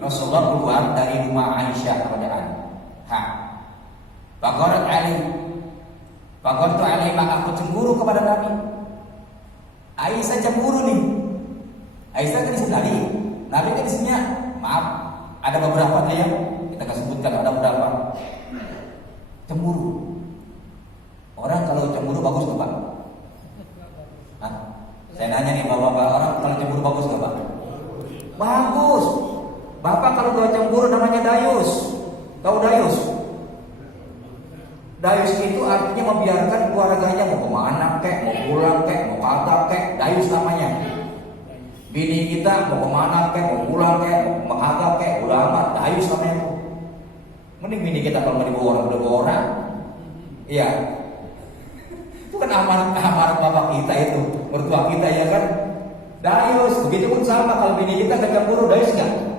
Rasulullah keluar dari rumah Aisyah radhiyallahu anha. Faqarat alaihi, maka aku cemburu kepada Nabi. Aisyah cemburu nih. Aisyah kan disini, Nabi kan disini. Maaf, ada beberapa tuh yang kita akan sebutkan, ada beberapa cemburu. Orang kalau cemburu bagus nggak Pak? Hah? Saya nanya nih bapak-bapak, orang kalau cemburu bagus nggak Pak? Bagus. Bapak kalau cemburu namanya dayus. Tahu dayus? Dayus itu artinya membiarkan keluarganya mau kemana kek, mau pulang kek, mau kata kek, dayus namanya. Bini kita mau kemana kek, mau pulang kek, mau kata kek, udah amat, dayus namanya. Mending bini kita kalau mau dibawa orang, iya. Itu kan amanat bapak kita itu, mertua kita ya kan. Dayus, begitu pun sama kalau bini kita nggak cemburu, dayus nggak.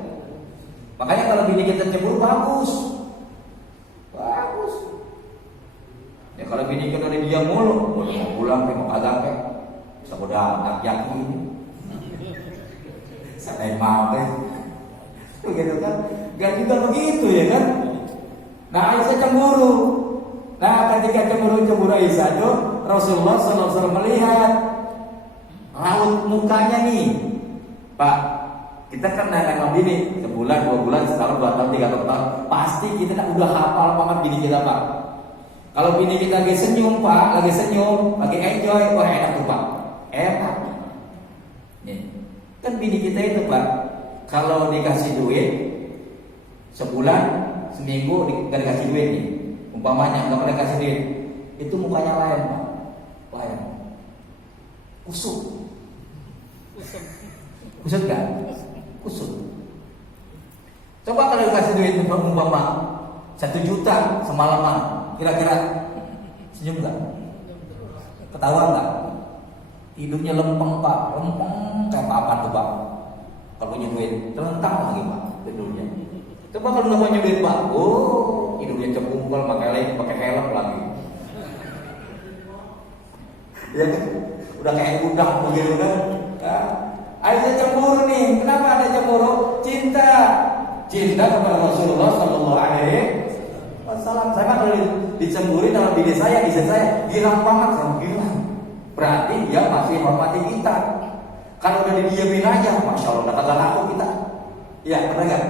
Makanya kalau bini kita cemburu bagus. Ya kalau bini kita udah diam mulu, mau pulang mau kagak kek, udah anak yakin, sadai mau begitu kan? Gak juga begitu ya kan? Nah Aisyah cemburu. Nah ketika cemburu Aisyah itu Rasulullah SAW melihat raut mukanya nih, Pak. Kita kan nanya bini sebulan, 2 bulan, setahun, 2 tahun, 3 tahun, pasti kita udah hafal banget bini kita Pak. Kalau bini kita lagi senyum Pak, lagi enjoy, wah enak tuh Pak, enak. Nih, kan bini kita itu Pak, kalau dikasih duit sebulan, seminggu nggak dikasih duit nih, umpamanya nggak pernah dikasih duit, itu mukanya lain Pak, lain, kusut nggak? Kusut. Coba kalau dikasih duit umpama 1 juta semalaman. Kira-kira senyum nggak? Ketawa nggak? Hidupnya lempeng Pak, lempeng kayak apa tuh Pak? Kalau punya duit, terlentang lagi Pak tidurnya. Coba kalau nggak punya duit Pak, hidupnya cebungkel, pakai helm lagi. Ya kan? Udah kayak udang begitu kan? Ya. Aisyah cemburu nih. Kenapa ada cemburu? Cinta kepada Rasulullah Sallallahu Alaihi Wasallam. Saya kan dicemburi dalam diri saya, istri saya girang banget, sama girang. Berarti dia masih hormati kita. Kalau udah didiamin aja, masya Allah, udah kagak laku kita. Iya, benar kan?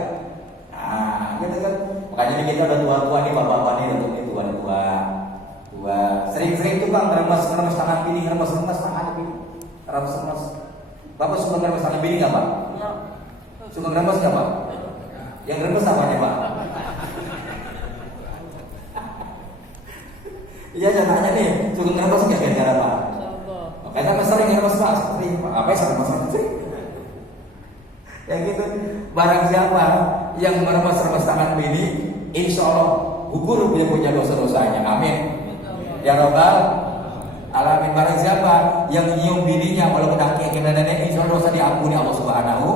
Nah, gitu kan. Makanya kita udah tua-tua nih, bapak-bapak nih, udah tua. Sering-sering tuh Bang, ngeremes tangan bini, ngeremes tangan bini, ngeremes. Bapak suka ngeremes tangan bini nggak Pak? Suka ngeremes nggak Pak? Yang ngeremes apanya Pak? Iya, saya nanya nih, suka ngeremes nggak kira-kira Pak? Kita sering ngeremes Pak, sering Pak. Apa yang sering? Ya gitu. Barang siapa yang meremes tangan bini, insya Allah gugur dia punya dosa-dosanya. Amin. Ya Rabbal alamin. Barang siapa yang nyium bininya walaupun kaki nenek, insya Allah dosa diampuni Allah Subhanahu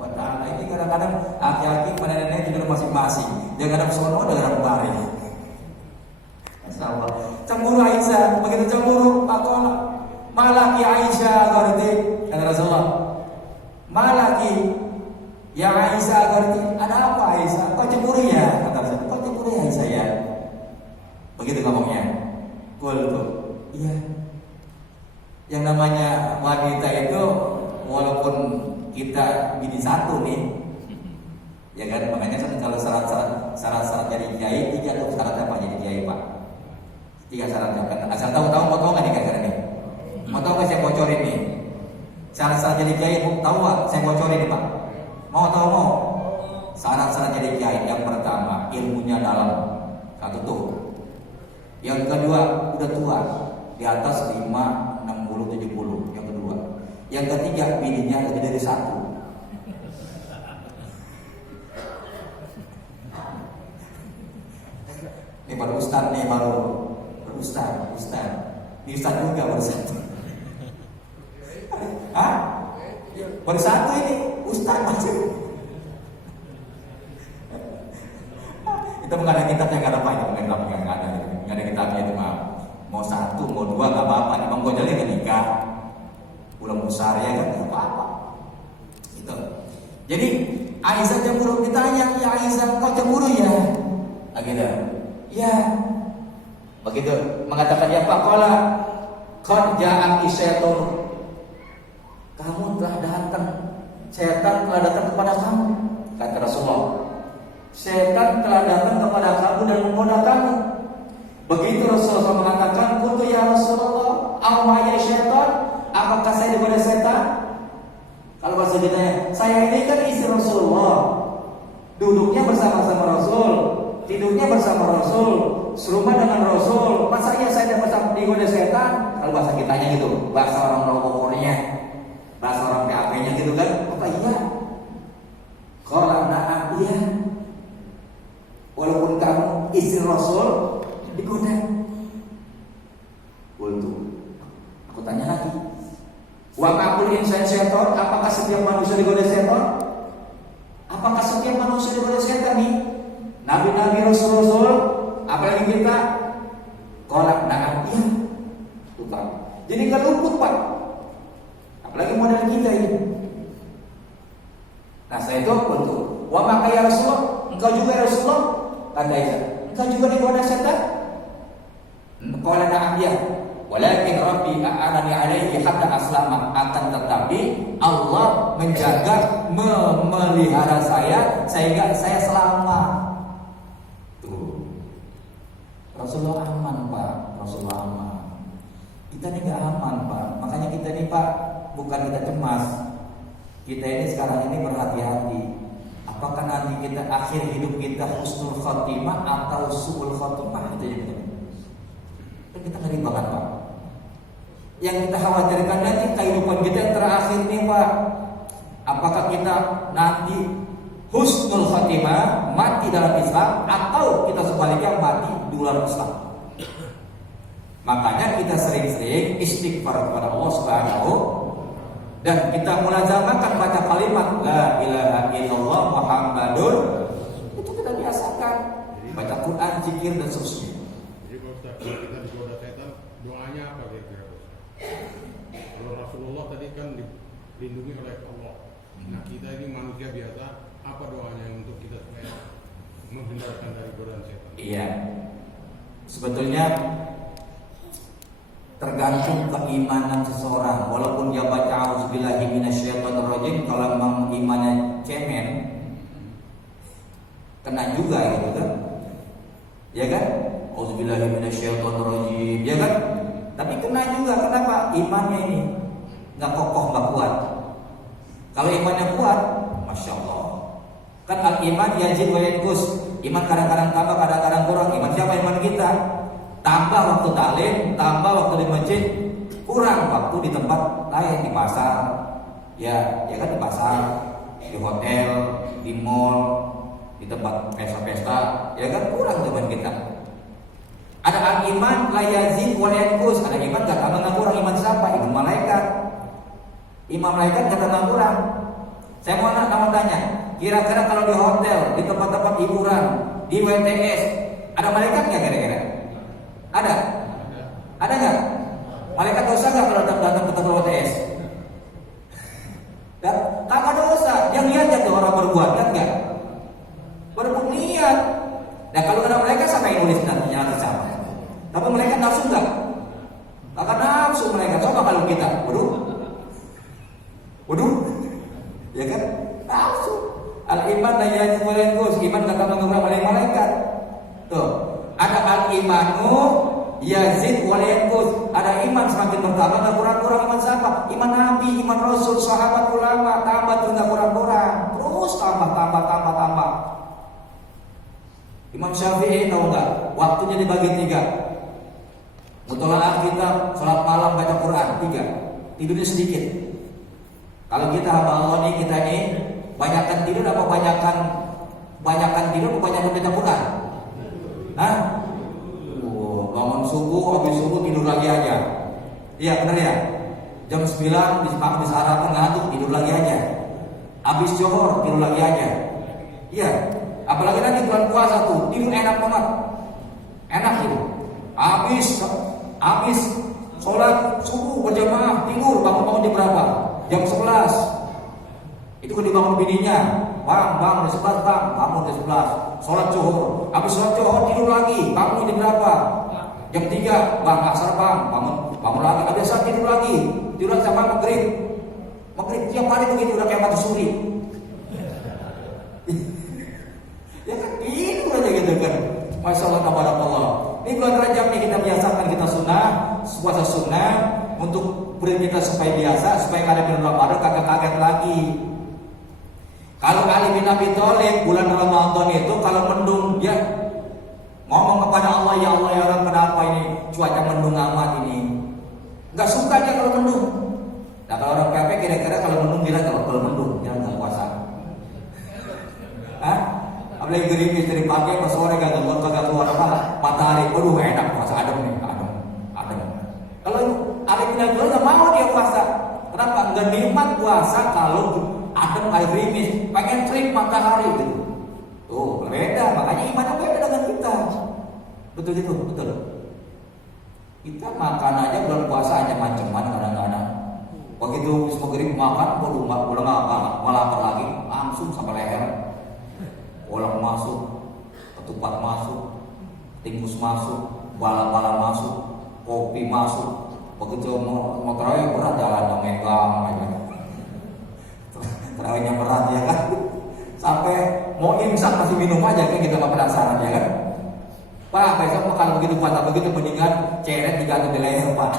wa Ta'ala. Ini kadang-kadang aki-aki pada nenek juga masing-masing. Dia kadang sono dengan kemarin. Masyaallah. Cemburu Aisyah, begitu cemburu pakola. Malaki Aisyah ngerti kata Rasulullah. Malaki ya Aisyah ngerti. Ada apa Aisyah? Kok cemburu ya? Kata Rasulullah. Kok cemburu ya Aisyah ya? Begitu ngomongnya. Iya. Yang namanya wanita itu walaupun kita bini satu nih, ya kan, makanya kalau syarat jadi kiai 3 tuh syaratnya apa jadi kiai Pak? 3 syaratnya kan. Asal tahu mau tahu nggak nih kira-kira nih? Mau tahu nggak saya bocorin nih? Syarat jadi kiai tahu nggak? Saya bocorin nih Pak. Mau tahu mau? Syarat jadi kiai yang pertama ilmunya dalam, 1 tuh. Yang kedua udah tua, di atas 5, 60, 70. Yang kedua. Yang ketiga bininya lebih dari 1. Ini baru ustaz nih, ustaz. Ini ustaz juga baru 1. Hah? Baru 1 ini ustaz masih. Kita mengenai kitabnya nggak ada apa, nggak ada kitabnya itu maaf. Mau 1, mau 2 nggak apa-apa. Imam Ghazali kan nikah, ulang besar ya kan nggak apa-apa. Gitu. Jadi Aisyah cemburu, ditanya, ya Aisyah kau cemburu ya? Gitu. Ya. Begitu mengatakan ya Pak Kola, qad ja'aki syaitan. Kamu telah datang, setan telah datang kepada kamu, kata Rasulullah. Setan telah datang kepada kamu dan menggoda kamu. Begitu Rasulullah mengatakan, "Qultu ya Rasulullah, amma ya syaitan?" Apakah saya digoda setan? Kalau bahasa ditanya, saya ini kan istri Rasulullah, duduknya bersama-sama Rasul, tidurnya bersama Rasul, serumah dengan Rasul. Masa iya saya dapat digoda setan? Kalau bahasa kitanya gitu, bahasa orang Robokornya, bahasa orang PAP-nya gitu kan? Apa iya? Kalau na'am iya. Walaupun kamu istri Rasul digoda. Aku tanya lagi. Wa ma'kul insan syaitan, apakah setiap manusia digoda setan? Apakah setiap manusia digoda setan nih? Nabi-nabi, rasul-rasul, apalagi kita? Qala na'am iya. Tuh, jadi enggak luput, Pak. Apalagi model kita ini. Nah, saya itu betul. Wa maka ya Rasulullah, engkau juga ya Rasulullah? Kata Aisyah, engkau juga digoda setan? Qala na'am iya. Walakin Rabbi a'anani alaihi hatta aslama, akan tetapi Allah menjaga, memelihara saya sehingga saya selamat. Tuh. Rasulullah aman, Pak. Rasulullah aman. Kita ini gak aman, Pak. Makanya kita ini, Pak, bukan kita cemas. Kita ini sekarang ini berhati-hati. Apakah nanti kita akhir hidup kita husnul khotimah atau su'ul khotimah? Itu yang kita ngeri banget, Pak. Yang kita khawatirkan nanti kehidupan kita yang terakhir nih, Pak. Apakah kita nanti husnul khotimah, mati dalam Islam, atau kita sebaliknya mati di luar Islam? Makanya kita sering-sering istighfar kepada Allah Subhanahu, dan kita mulazamahkan baca kalimat la ilaha illallah Muhammadur. Itu kita biasakan. Baca Quran, zikir dan seterusnya. Jadi kalau kita digoda setan, doanya apa kira-kira? Kalau Rasulullah tadi kan dilindungi oleh Allah. Nah, kita ini manusia biasa, apa doanya untuk kita supaya menghindarkan dari godaan setan? Iya. Sebetulnya tergantung keimanan seseorang. Walaupun dia baca auzubillahi minasyaitonirrajim, kalau memang imannya cemen, kena juga gitu kan. Ya kan? Auzubillahi minasyaitonirrajim, ya kan? Tapi kena juga. Kenapa? Imannya ini nggak kokoh, nggak kuat. Kalau imannya kuat, masya Allah. Kan al-iman yazid wa yanqus. Iman kadang-kadang tambah, kadang-kadang kurang. Iman siapa? Iman kita. Tambah waktu taklim, tambah waktu di masjid, kurang waktu di tempat lain, di pasar, ya kan, di pasar, di hotel, di mall, di tempat pesta-pesta, ya kan, kurang iman kita. Ada al-iman la yazid wa yanqus. Ada iman enggak tambah enggak kurang. Iman siapa? Iman malaikat. Iman malaikat enggak tambah kurang. Saya mau tanya, kira-kira kalau di hotel, di tempat-tempat hiburan, di WTS, ada malaikat enggak kira-kira? Ada? Ada enggak? Malaikat dosa enggak kalau datang ke tempat WTS? Dan kagak dosa. Yang lihat tuh orang berbuat, kan enggak? Berbuat lihat. Nah, kalau ada malaikat sampai nulis nantinya sama. Tapi mereka nafsu enggak? Kakak nafsu mereka. Coba kalau kita, waduh, ya kan? Nafsu. Al-iman la yazid wa yanqus. Iman kata mengurangi oleh malaikat. Tuh, ada al-imanu yazid wa yanqus. Ada iman semakin bertambah, enggak kurang-kurang. Iman siapa? Iman Nabi, iman Rasul, sahabat, ulama, tambah terus enggak kurang-kurang. Terus tambah. Imam Syafi'i tahu enggak? Waktunya dibagi 3. Mutola'ah kita salat malam baca Quran 3. Tidurnya sedikit. Kalau kita hamba Allah nih, kita ini banyakkan tidur apa banyakkan tidur apa banyakkan baca Quran? Hah? Bangun subuh, habis subuh tidur lagi aja. Iya benar ya? Jam 9 habis sarapan ngantuk, tidur lagi aja. Habis johor tidur lagi aja. Iya. Apalagi nanti bulan puasa tuh, tidur enak banget. Enak gitu. Habis sholat subuh berjamaah, tidur bangun jam berapa? Jam 11. Itu kan dibangun bininya, bang di 11 bang, bangun di 11, sholat zuhur, habis sholat zuhur tidur lagi, bangun di berapa? Jam 3, bang asar bang, bangun lagi, habis asar tidur lagi sampai maghrib tiap hari begitu, udah kayak mati suri. Ya kan tidur aja gitu kan. Masya Allah, tabarakallah. Ini bulan Rajab nih kita biasakan kita sunnah, puasa sunnah untuk beri kita supaya biasa, supaya nggak ada bulan Ramadan kagak kaget lagi. Kalau Ali bin Abi Thalib bulan Ramadan itu kalau mendung dia ngomong kepada Allah, ya Allah ya Allah, kenapa ini cuaca mendung amat ini? Nggak suka dia kalau mendung. Nah kalau orang PP kira-kira kalau mendung bilang kalau mendung dia nggak puasa. Hah? Apalagi gerimis dari pagi pas sore kagak keluar apa matahari, waduh enak puasa, adem nih, adem. Kalau Ali bin Abi Thalib nggak mau dia puasa. Kenapa? Nggak nikmat puasa kalau adem air gerimis, pengen terik matahari gitu. Tuh beda, makanya imannya beda dengan kita. Betul itu, betul. Kita makan aja bulan puasa aja macam-macam kadang-kadang. Begitu maghrib makan, waduh malah lapar lagi, langsung sampai leher. Kolak masuk, ketupat masuk, tikus masuk, bala-bala masuk, kopi masuk. Begitu mau terawih berat jalan megang aja. Terawihnya berat ya kan. Sampai mau imsak masih minum aja kan, kita mah penasaran ya kan. Pak, besok kalau begitu puasa begitu mendingan ceret digantung di leher Pak.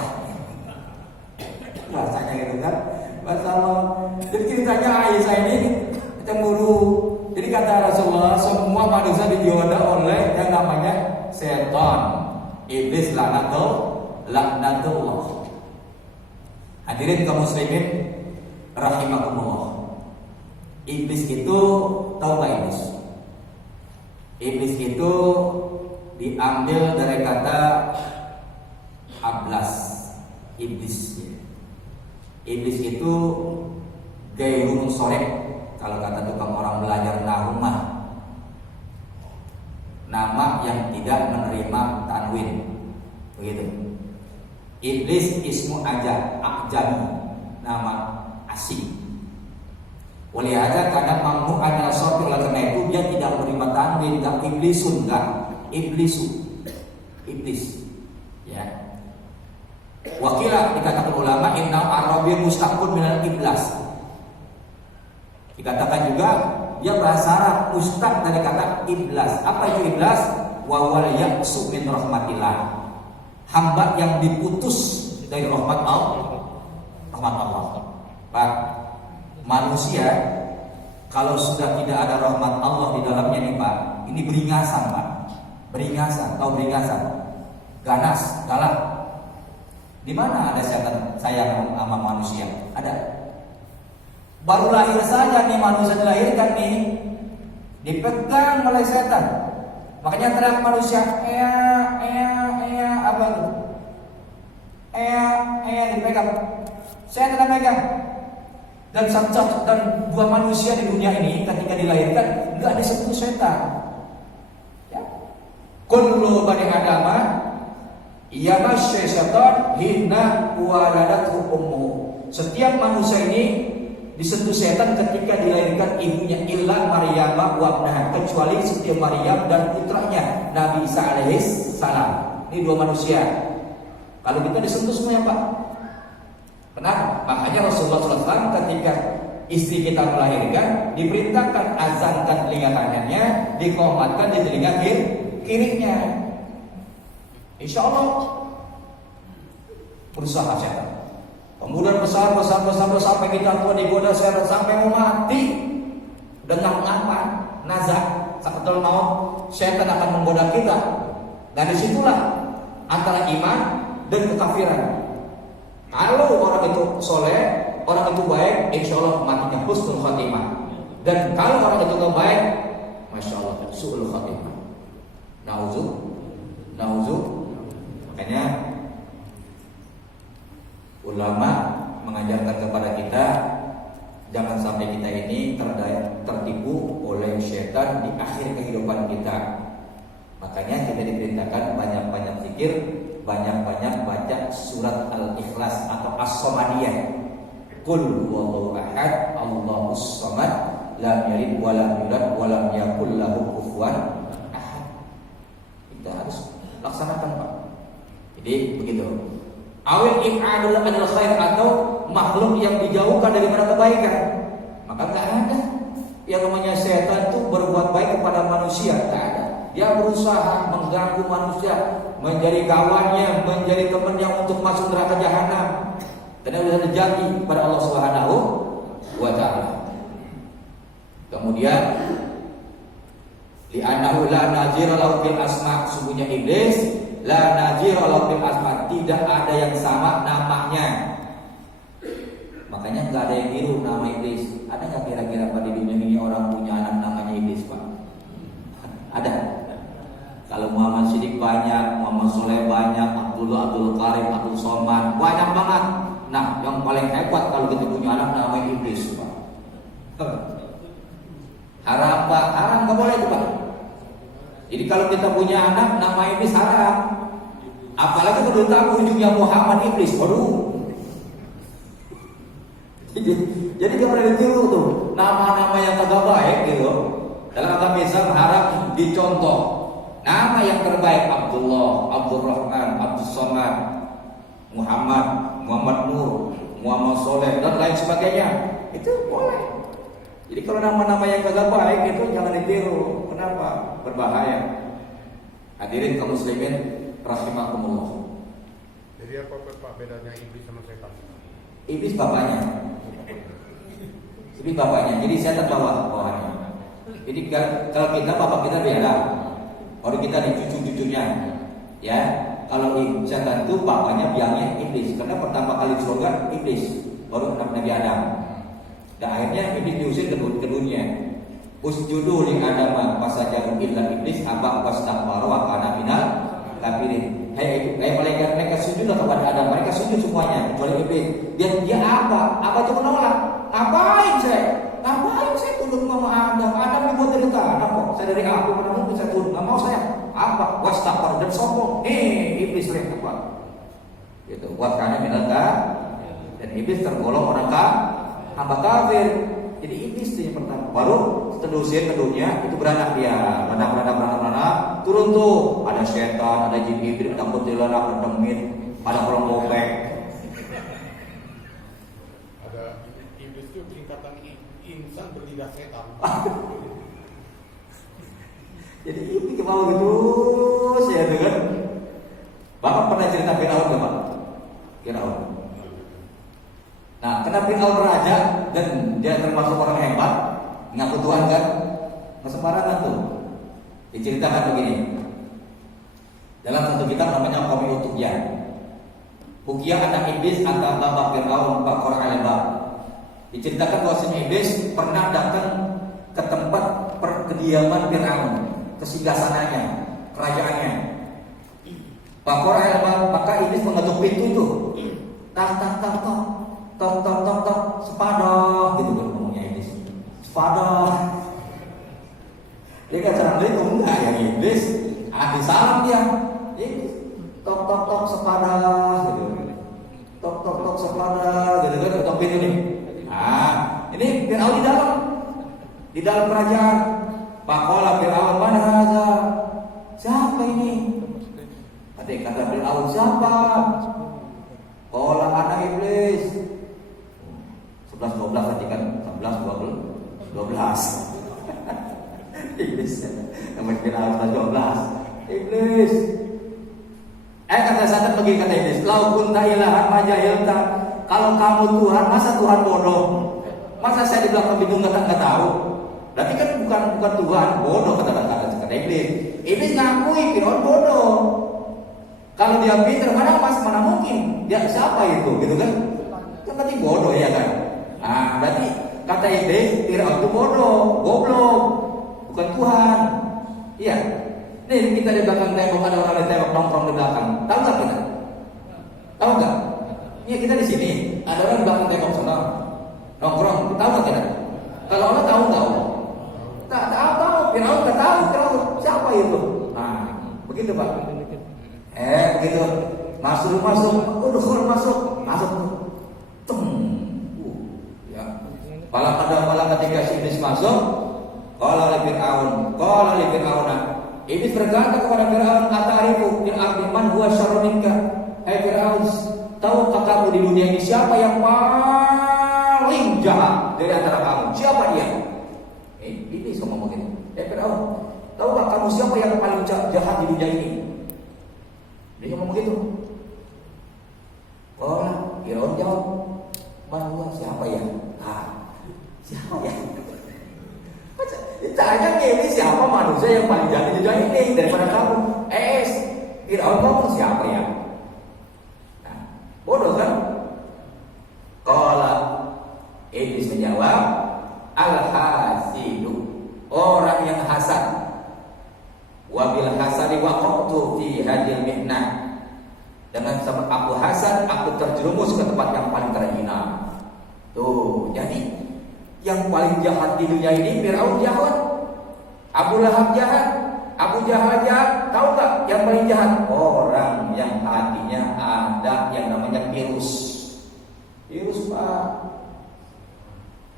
Rasanya gitu kan. Masalah. Jadi ceritanya Aisyah ini cemburu. Jadi kata Rasulullah, semua manusia digoda oleh yang namanya setan, iblis, laknatullah. Hadirin kaum muslimin rahimakumullah. Iblis itu, tahu nggak iblis? Iblis itu diambil dari kata ablas, iblis. Iblis itu gairun sorek. Kalau kata tukang orang belajar nahwu mah, nama yang tidak menerima tanwin, begitu. Iblis ismu ajami, nama asing. Oleh aja karena mampu ada sopir, oleh karena itu dia tidak menerima tanwin, enggak iblisu, iblis. Ya. Wakilah dikatakan ulama innal arabi mustaqbul minal iblas. Dikatakan juga dia berasal mustaq dari kata iblas. Apa itu iblas? Wa wal yaqsu min rahmatillah. Hamba yang diputus dari rahmat Allah. Pak, manusia kalau sudah tidak ada rahmat Allah di dalamnya nih Pak, ini beringasan Pak. Beringasan, tahu beringasan? Ganas, galak. Di mana ada setan sayang sama manusia? Ada. Baru lahir saja nih manusia dilahirkan nih, dipegang oleh setan. Makanya teriak manusia, apa itu? Dipegang. Setan megang. Dan dua manusia di dunia ini ketika dilahirkan nggak disentuh setan. Ya. Kullu bani adama yamasy syaitan hina waladatu ummuhu. Setiap manusia ini disentuh setan ketika dilahirkan ibunya, illa Maryam wa ibnaha, kecuali setiap Maryam dan putranya Nabi Isa alaihi salam. Ini dua manusia. Kalau kita disentuh semuanya Pak. Kenapa? Makanya Rasulullah SAW ketika istri kita melahirkan diperintahkan azankan telinga kanannya, dikomatkan di telinga kirinya. Insya Allah berusaha setan. Kemudian besar sampai kita tua digoda setan sampai mau mati dengan apa? Nazar, sakatul maut, setan akan menggoda kita. Dan disitulah antara iman dan kekafiran. Kalau orang itu soleh, orang itu baik, insya Allah matinya husnul khatimah. Dan kalau orang itu tidak baik, masya Allah su'ul khatimah. Nauzu. Makanya ulama mengajarkan kepada kita jangan sampai kita ini tertipu oleh setan di akhir kehidupan kita. Makanya kita diperintahkan banyak-banyak zikir, banyak-banyak baca surat Al-Ikhlas atau As-Samadiyah. Qul huwallahu ahad, Allahus samad, lam yalid wa lam yulad wa lam yakul lahu kufuwan ahad. Kita harus laksanakan, Pak. Jadi begitu. Awil ib'adul anil khair, atau makhluk yang dijauhkan daripada kebaikan. Maka enggak ada yang namanya setan itu berbuat baik kepada manusia, enggak ada. Dia berusaha mengganggu manusia, menjadi kawannya, menjadi temannya untuk masuk neraka jahanam. Dan sudah terjadi kepada Allah Subhanahu wa taala. Kemudian li'annahu la nazira lahu bil asma, sungguhnya iblis la nazira lahu bil asma, tidak ada yang sama namanya. Makanya enggak ada yang niru nama iblis. Ada enggak kira-kira pada dunia ini orang punya anak namanya iblis, Pak? Ada. Kalau Muhammad Siddiq banyak, Muhammad Soleh banyak, Abdullah, Abdul Karim, Abdul Somad, banyak banget. Nah, yang paling hebat kalau kita punya anak namanya iblis, Pak. Haram, Pak. Haram nggak boleh, Pak. Jadi kalau kita punya anak nama iblis haram. Apalagi kalau tahu ujungnya Muhammad iblis, waduh. Jadi jangan ada ditiru tuh nama-nama yang kagak baik gitu. Dalam agama Islam haram dicontoh. Nama yang terbaik Abdullah, Abdul Rahman, Abdul Somad, Muhammad, Muhammad Nur, Muhammad Soleh dan lain sebagainya. Itu boleh. Jadi kalau nama-nama yang kagak baik itu jangan ditiru. Kenapa? Berbahaya. Hadirin kaum muslimin rahimakumullah. Jadi apa Pak bedanya iblis sama setan? Iblis bapaknya. Iblis bapaknya. Jadi setan bawahnya. Jadi kalau kita bapak kita beda. Baru kita di cucu-cucunya. Ya. Kalau setan itu bapaknya biangnya iblis. Karena pertama kali surga iblis, baru Nabi Adam. Dan akhirnya iblis diusir ke dunia. Usjudu li Adam fasajadu illa iblis aba wastakbara wa kana minal kafirin. Hai malaikat, mereka sujudlah kepada Adam. Mereka sujud semuanya kecuali iblis. Dia apa? Apa itu menolak? Ngapain saya tunduk sama Adam? Adam dibuat dari tanah kok. Saya dari aku, mana mungkin saya tunduk? Nggak mau saya. Apa? Wastakbara dan sombong. Iblis lihat apa? Gitu. Wa kana minal kafirin. Dan iblis tergolong orang hamba kafir. Jadi iblis itu yang pertama. Baru terusir ke dunia itu beranak dia, beranak. Turun tuh, ada setan, ada jin iblis, ada kuntilanak, ada demit, ada orang bopek. Ada iblis itu tingkatan insan berlidah setan. Jadi ini kemau gitu, saya dengar. Bapak pernah cerita Firaun nggak, Pak? Firaun. Nah, karena Firaun raja dan dia termasuk orang hebat, ngaku Tuhan kan, nggak sembarangan tuh. Diceritakan begini. Dalam satu kitab namanya Qawmi Utubiyah. Uqiyah anak iblis antara bapak Firaun Bakor Al-Bab. Diceritakan bahwa iblis pernah datang ke tempat perkediaman Firaun, ke singgasananya, kerajaannya. Bakor Al-Bab, maka iblis mengetuk pintu itu. Tok, sepadah gitu kan ngomongnya iblis. Sepadah. Dia kata orang itu enggak yang iblis. Di salam dia. Iblis. Tok, sepadah gitu. Tok, sepadah gitu kan ketok pintu nih. Ini Firaun di dalam kerajaan. Faqala Firaun man hadza? Siapa ini? Kata Firaun, siapa? Qala ana iblis. 11-12 tadi kan, 11-12 Iblis Nama Firaun 12 Iblis kata setan begini, kata Iblis, lau kunta ilahan majahilta, kalau kamu Tuhan, masa Tuhan bodoh? Masa saya di belakang pintu nggak tahu? Berarti kan bukan Tuhan, bodoh kata Iblis. Iblis ngakui Firaun bodoh. Kalau dia pintar, mana mungkin dia siapa itu, gitu kan? Kan berarti bodoh ya kan? Berarti kata iblis Firaun itu bodoh, goblok, bukan Tuhan. Iya. Nih kita di belakang tembok ada orang di tembok nongkrong di belakang. Tahu nggak kita? Tahu nggak? Iya kita di sini ada orang di belakang tembok sana nongkrong. Tahu nggak kita? Kalau orang tahu nggak? Tak tahu. Firaun nggak tahu. Firaun siapa itu? Begitu Pak. Begitu. Masuk. Malah ketika si iblis masuk langsung qala li fir'auna. Iblis berkata kepada Firaun, "Ata'rifu fil ardi man huwa syarrun minka?" Hai Firaun, tahukah kamu di dunia ini siapa yang paling jahat dari antara kamu? Siapa dia? Iblis ngomong gitu. Firaun, tahukah kamu siapa yang paling jahat di dunia ini? Dia ngomong gitu. Oh, Firaun jawab, "Man siapa ya?" Siapa ya? Tanya ini siapa manusia yang paling jahat di dunia ini daripada kamu? Firaun ngomong siapa ya? Nah, bodoh kan? Qala, Iblis menjawab, al-hasidu, orang yang hasad. Wa bil hasadi waqtu fi hadil mihnah. Dengan sebab aku hasad, aku terjerumus ke tempat yang paling terhina. Tuh, jadi yang paling jahat di dunia ini Firaun jahat, Abu Lahab jahat, Abu Jahal jahat. Tahu nggak yang paling jahat? Orang yang hatinya ada yang namanya virus. Virus Pak.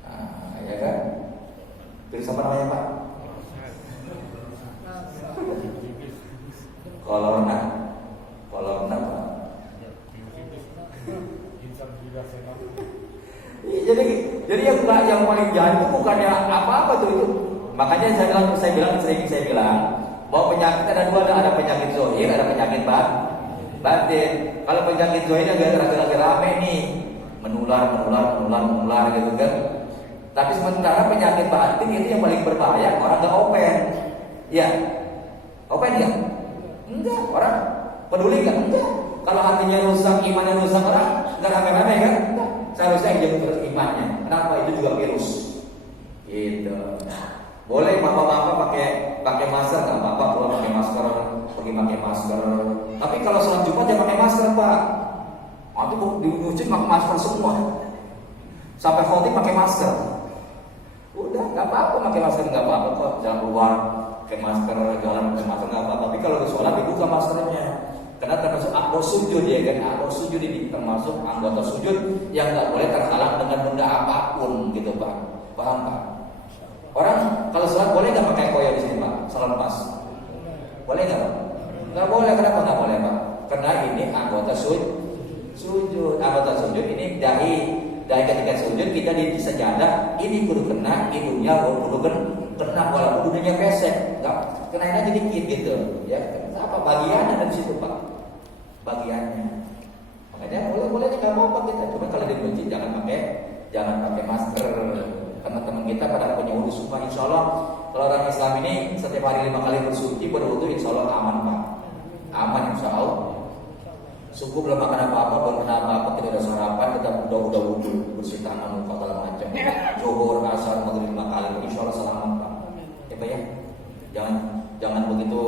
Nah, ya kan? Virus apa namanya Pak? Corona Pak. Jadi yang paling jahat itu bukannya apa-apa tuh itu. Makanya saya bilang bahwa penyakit ada dua, ada penyakit zahir, ada penyakit batin. Kalau penyakit zahir agak rame nih, menular gitu kan. Tapi sementara penyakit batin itu yang paling berbahaya, orang nggak open. Ya, open ya? Enggak, orang peduli nggak? Enggak. Kalau hatinya rusak, imannya rusak, orang nggak rame-rame kan? Enggak. Seharusnya yang terus imannya. Kenapa? Itu juga virus. Gitu. Boleh bapak-bapak pakai masker, nggak apa-apa kalau pakai masker, pergi pakai masker. Tapi kalau sholat Jumat jangan pakai masker Pak. Nanti di masjid pakai masker semua. Sampai khotib pakai masker. Udah, nggak apa-apa pakai masker, nggak apa-apa kok. Jangan keluar pakai masker, jalan pakai masker nggak apa-apa. Tapi kalau di sholat dibuka maskernya. Karena termasuk anggota sujud ya kan, anggota sujud ini termasuk anggota sujud yang nggak boleh terhalang dengan benda apapun gitu Pak. Paham Pak? Orang kalau sholat boleh nggak pakai koyo di sini Pak? Sholat pas. Boleh nggak Pak? Nggak boleh. Kenapa nggak boleh Pak? Karena ini anggota sujud. Anggota sujud ini dari ketika sujud kita di sajadah ini kudu kena, hidungnya kudu kena walaupun hidungnya pesek, nggak kenain aja dikit gitu, ya. Apa bagiannya dari situ Pak? Bagiannya. Makanya boleh nggak apa-apa kita. Cuma kalau di masjid jangan pakai masker. Karena teman kita pada punya wudhu semua, insya Allah kalau orang Islam ini setiap hari 5 kali bersuci berwudhu, insya Allah aman Pak. Aman insya Allah. Subuh belum makan apa-apa, belum kena apa-apa, kita udah sarapan, kita udah wudhu, bersih tangan, muka segala macam. Zuhur, asar, maghrib 5 kali, insya Allah selamat Pak. Ya Pak ya. Jangan begitu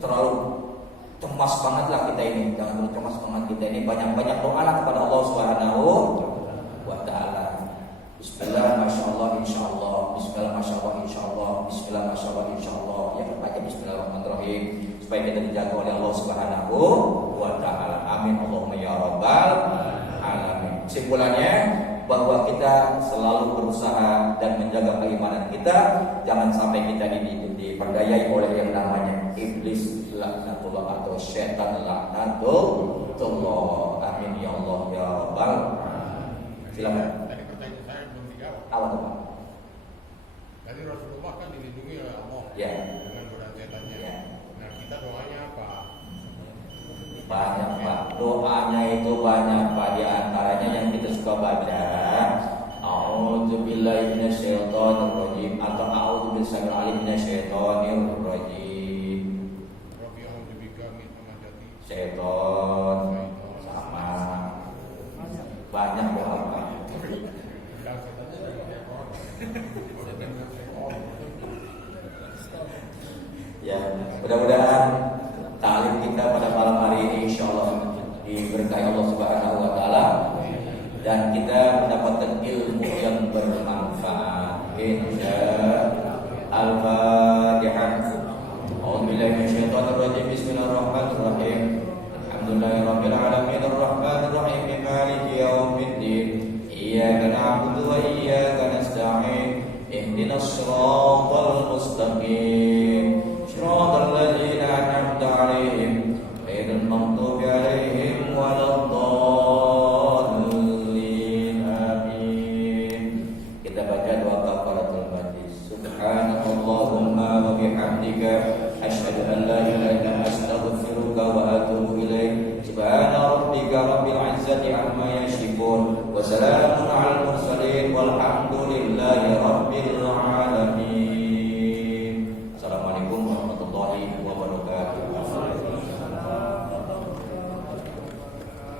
terlalu cemas banget lah kita ini. Jangan terlalu cemas banget kita ini. Banyak-banyak doa kepada Allah Subhanahu wa Ta'ala. Bismillah, Masya Allah, Insya Allah. Bismillah, Masya Allah, Insya Allah. Bismillah, Masya Allah, Insya Allah. Ya baca Bismillahirrahmanirrahim supaya kita dijaga oleh Allah Subhanahu wa Ta'ala. Amin Allahumma ya Rabbal alamin. Kesimpulannya bahwa kita selalu berusaha dan menjaga keimanan kita. Jangan sampai kita diperdayai oleh yang namanya iblis laknatullah atau syaitan laknatullah. Amin ya Allah ya Rabbal. Silakan. Apa tuh Pak? Tadi Rasulullah kan dilindungi oleh Allah dengan godaan setannya. Ya. Nah kita doanya apa? Banyak Pak. Doanya itu banyak Pak. Di antaranya yang kita suka baca, A'udzubillahi minasyaitonirrajim atau A'udzubillahi minasyaitonirrajim. Rabbi a'udzubika min hamazati Syaiton sama banyak doa Pak. Ya,